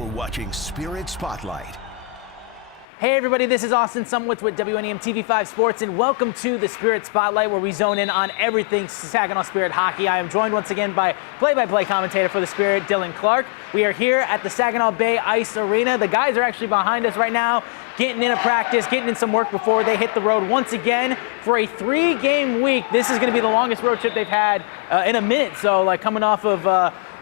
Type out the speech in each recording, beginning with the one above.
You're watching Spirit Spotlight. Hey everybody, this is Austin Sumwitz with WNEM TV5 Sports, and welcome to the Spirit Spotlight, where we zone in on everything Saginaw Spirit hockey. I am joined once again by play-by-play commentator for the Spirit, Dylan Clark. We are here at the Saginaw Bay Ice Arena. The guys are actually behind us right now, getting in a practice, getting in some work before they hit the road once again for a 3-game week. This is going to be the longest road trip they've had in a minute. So, like, coming off of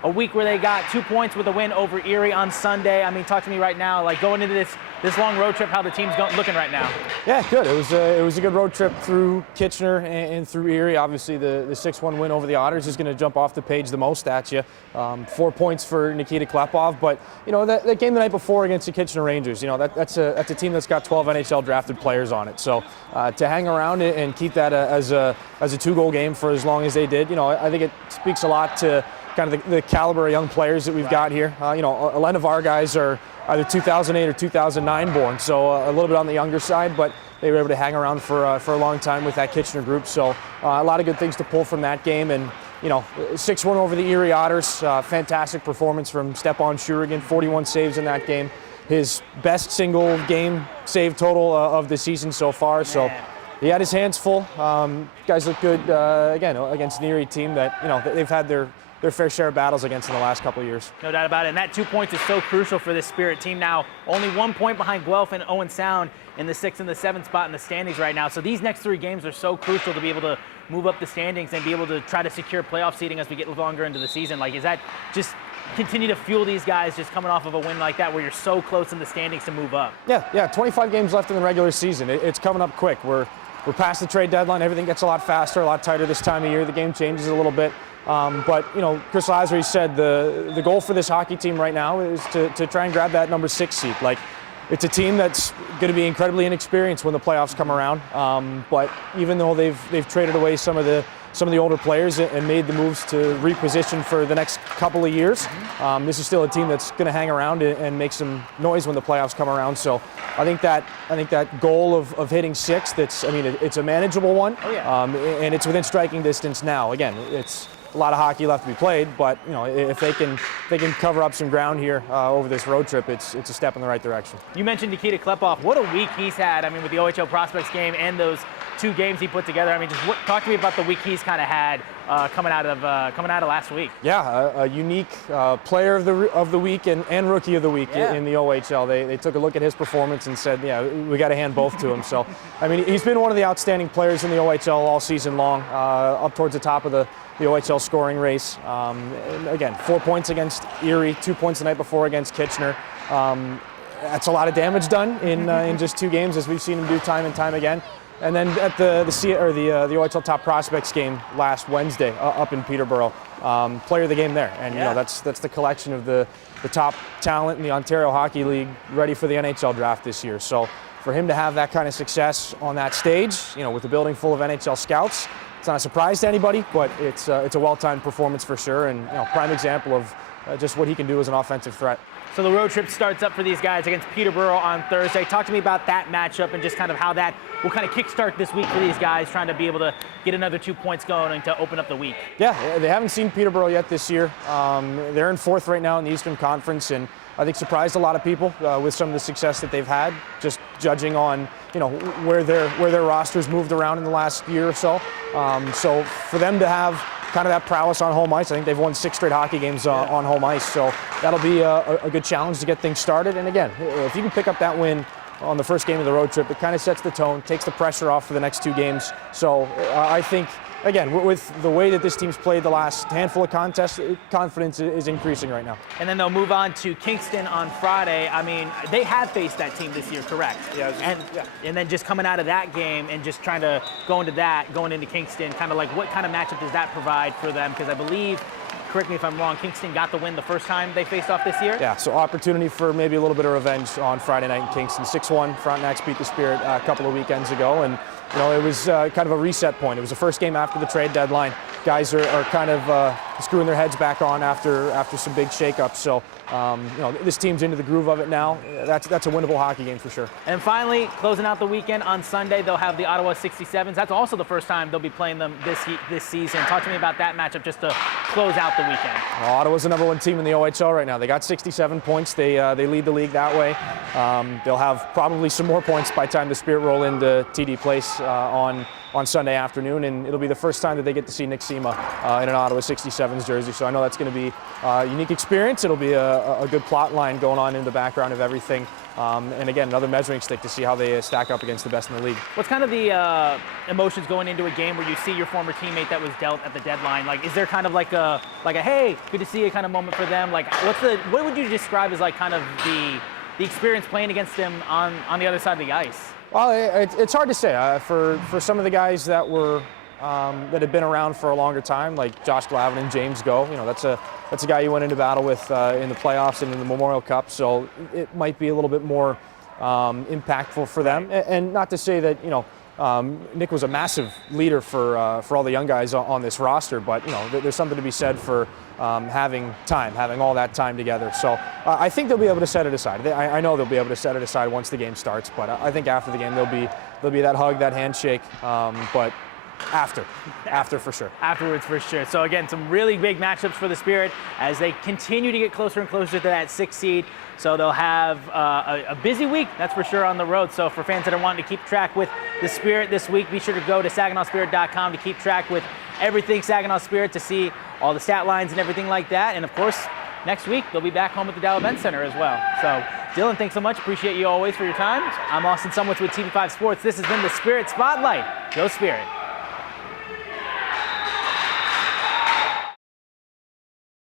a week where they got 2 points with a win over Erie on Sunday. I mean, talk to me right now, like, going into this long road trip, how the team's looking right now. Yeah, good. It was a good road trip through Kitchener and through Erie. Obviously, the 6-1 win over the Otters is going to jump off the page the most at you. 4 points for Nikita Klepov, but you know that game the night before against the Kitchener Rangers, you know that's a team that's got 12 NHL drafted players on it. So to hang around and keep that as a 2-goal game for as long as they did, you know, I think it speaks a lot to kind of the caliber of young players that we've got here. You know, a lot of our guys are either 2008 or 2009 born, so a little bit on the younger side, but they were able to hang around for a long time with that Kitchener group. So a lot of good things to pull from that game. And you know, 6-1 over the Erie Otters. Fantastic performance from Stepan Shurigan, 41 saves in that game. His best single game save total of the season so far. So he had his hands full. Guys look good again against an Erie team that, you know, they've had their fair share of battles against in the last couple of years. No doubt about it, and that 2 points is so crucial for this Spirit team now. Only 1 point behind Guelph and Owen Sound in the 6th and the 7th spot in the standings right now. So these next 3 games are so crucial to be able to move up the standings and be able to try to secure playoff seeding as we get longer into the season. Like, is that just continue to fuel these guys just coming off of a win like that where you're so close in the standings to move up? Yeah, 25 games left in the regular season. It's coming up quick. We're past the trade deadline. Everything gets a lot faster, a lot tighter this time of year. The game changes a little bit. But, you know, Chris Lazary said the goal for this hockey team right now is to try and grab that number 6 seed. Like, it's a team that's going to be incredibly inexperienced when the playoffs come around. But even though they've traded away some of the older players and made the moves to reposition for the next couple of years, this is still a team that's going to hang around and make some noise when the playoffs come around. So I think that goal of hitting 6, it's a manageable one. Oh, yeah. And it's within striking distance now. Again, it's a lot of hockey left to be played, but you know, if they can cover up some ground here over this road trip, it's a step in the right direction. You mentioned Nikita Klepov. What a week he's had. I mean, with the OHL Prospects game and those 2 games he put together. I mean, just talk to me about the week he's kind of had coming out of last week. Yeah, a unique player of the week and rookie of the week in the OHL. They took a look at his performance and said, yeah, we got to hand both to him. So, I mean, he's been one of the outstanding players in the OHL all season long, up towards the top of the OHL scoring race. And again, 4 points against Erie, 2 points the night before against Kitchener. That's a lot of damage done in just 2 games, as we've seen him do time and time again. And then at the OHL Top Prospects game last Wednesday up in Peterborough, player of the game there. And you know, that's the collection of the top talent in the Ontario Hockey League ready for the NHL draft this year. So for him to have that kind of success on that stage, you know, with the building full of NHL scouts, it's not a surprise to anybody, but it's a well-timed performance for sure, and you know, prime example of just what he can do as an offensive threat. So the road trip starts up for these guys against Peterborough on Thursday. Talk to me about that matchup and just kind of how that will kind of kickstart this week for these guys, trying to be able to get another 2 points going and to open up the week. Yeah, they haven't seen Peterborough yet this year. They're in 4th right now in the Eastern Conference, and I think surprised a lot of people with some of the success that they've had, just judging on, you know, where their rosters moved around in the last year or so. So for them to have kind of that prowess on home ice, I think they've won 6 straight hockey games on home ice. So that'll be a good challenge to get things started. And again, if you can pick up that win on the first game of the road trip, it kind of sets the tone, takes the pressure off for the next 2 games. So I think, again, with the way that this team's played the last handful of contests, confidence is increasing right now. And then they'll move on to Kingston on Friday. I mean, they have faced that team this year, correct? Yeah. And then just coming out of that game and just trying to going into Kingston, kind of like what kind of matchup does that provide for them? Because I believe, correct me if I'm wrong, Kingston got the win the first time they faced off this year? Yeah, so opportunity for maybe a little bit of revenge on Friday night in Kingston. 6-1, Frontenacs beat the Spirit a couple of weekends ago, and you know, it was kind of a reset point. It was the first game after the trade deadline. Guys are kind of screwing their heads back on after some big shakeups. So this team's into the groove of it now. That's a winnable hockey game for sure. And finally, closing out the weekend on Sunday, they'll have the Ottawa 67s. That's also the first time they'll be playing them this season. Talk to me about that matchup just to close out the weekend. Well, Ottawa's the #1 team in the OHL right now. They got 67 points. They lead the league that way. They'll have probably some more points by the time the Spirit roll into TD Place on Sunday afternoon, and it'll be the first time that they get to see Nick Sema in an Ottawa 67s jersey. So I know that's going to be a unique experience. It'll be a good plot line going on in the background of everything. And again, another measuring stick to see how they stack up against the best in the league. What's kind of the emotions going into a game where you see your former teammate that was dealt at the deadline? Like, is there kind of like a hey, good to see you kind of moment for them? Like, what would you describe as like kind of the experience playing against them on the other side of the ice? Well, it's hard to say. For some of the guys that were that have been around for a longer time, like Josh Glavin and James Go, that's a guy you went into battle with in the playoffs and in the Memorial Cup. So it might be a little bit more impactful for them. And not to say that Nick was a massive leader for all the young guys on this roster, but there's something to be said for having all that time together. So I think they'll be able to set it aside. I know they'll be able to set it aside once the game starts, but I think after the game there'll be that hug, that handshake, but after for sure. Afterwards for sure. So again, some really big matchups for the Spirit as they continue to get closer and closer to that 6th seed. So they'll have a busy week, that's for sure, on the road. So for fans that are wanting to keep track with the Spirit this week, be sure to go to SaginawSpirit.com to keep track with everything Saginaw Spirit, to see all the stat lines and everything like that. And of course, next week they'll be back home at the Dow Event Center as well. So Dylan, thanks so much. Appreciate you always for your time. I'm Austin Sumwitz with TV5 Sports. This has been the Spirit Spotlight. Go Spirit.